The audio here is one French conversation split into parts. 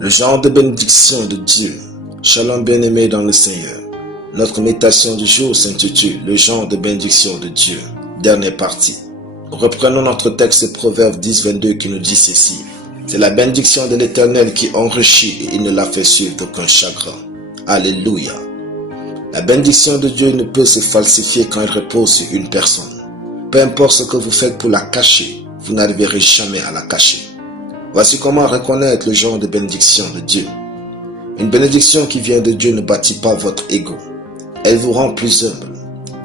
Le genre de bénédiction de Dieu. Shalom bien-aimé dans le Seigneur. Notre méditation du jour s'intitule Le genre de bénédiction de Dieu. Dernière partie. Reprenons notre texte de Proverbe 10-22 qui nous dit ceci. C'est la bénédiction de l'Éternel qui enrichit et il ne la fait suivre d'aucun chagrin. Alléluia. La bénédiction de Dieu ne peut se falsifier quand elle repose sur une personne. Peu importe ce que vous faites pour la cacher, vous n'arriverez jamais à la cacher. Voici comment reconnaître le genre de bénédiction de Dieu. Une bénédiction qui vient de Dieu ne bâtit pas votre ego. Elle vous rend plus humble,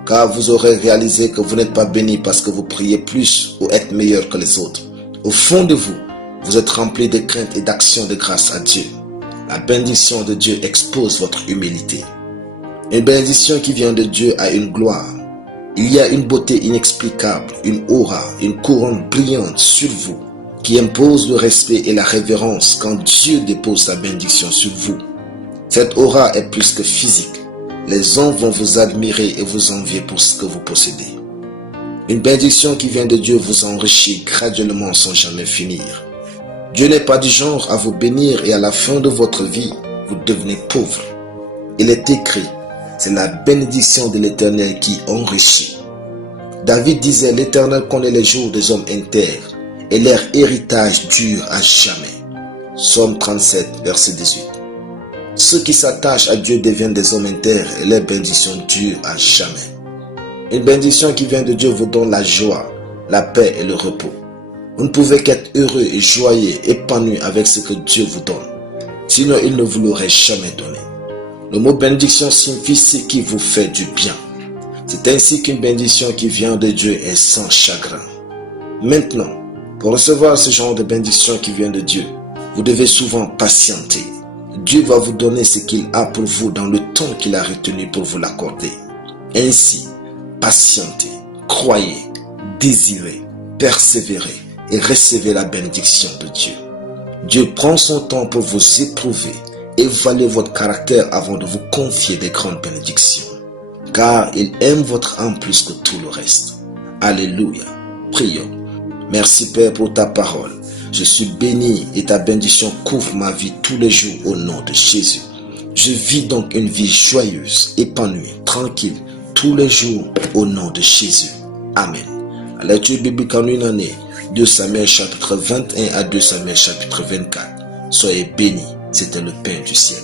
car vous aurez réalisé que vous n'êtes pas béni parce que vous priez plus ou êtes meilleur que les autres. Au fond de vous, vous êtes rempli de crainte et d'action de grâce à Dieu. La bénédiction de Dieu expose votre humilité. Une bénédiction qui vient de Dieu a une gloire. Il y a une beauté inexplicable, une aura, une couronne brillante sur vous, qui impose le respect et la révérence quand Dieu dépose sa bénédiction sur vous. Cette aura est plus que physique. Les hommes vont vous admirer et vous envier pour ce que vous possédez. Une bénédiction qui vient de Dieu vous enrichit graduellement sans jamais finir. Dieu n'est pas du genre à vous bénir et à la fin de votre vie, vous devenez pauvre. Il est écrit, c'est la bénédiction de l'Éternel qui enrichit. David disait, l'Éternel connaît les jours des hommes intègres et leur héritage dure à jamais. Psaume 37, verset 18. Ceux qui s'attachent à Dieu deviennent des hommes intègres et leur bénédiction dure à jamais. Une bénédiction qui vient de Dieu vous donne la joie, la paix et le repos. Vous ne pouvez qu'être heureux et joyeux, épanoui avec ce que Dieu vous donne. Sinon, il ne vous l'aurait jamais donné. Le mot bénédiction signifie ce qui vous fait du bien. C'est ainsi qu'une bénédiction qui vient de Dieu est sans chagrin. Maintenant, pour recevoir ce genre de bénédiction qui vient de Dieu, vous devez souvent patienter. Dieu va vous donner ce qu'il a pour vous dans le temps qu'il a retenu pour vous l'accorder. Ainsi, patientez, croyez, désirez, persévérez et recevez la bénédiction de Dieu. Dieu prend son temps pour vous éprouver, évaluer votre caractère avant de vous confier des grandes bénédictions. Car il aime votre âme plus que tout le reste. Alléluia. Prions. Merci Père pour ta parole. Je suis béni et ta bénédiction couvre ma vie tous les jours au nom de Jésus. Je vis donc une vie joyeuse, épanouie, tranquille, tous les jours au nom de Jésus. Amen. La lecture biblique en une année, 2 Samuel chapitre 21 à 2 Samuel chapitre 24. Soyez bénis, c'était le Père du ciel.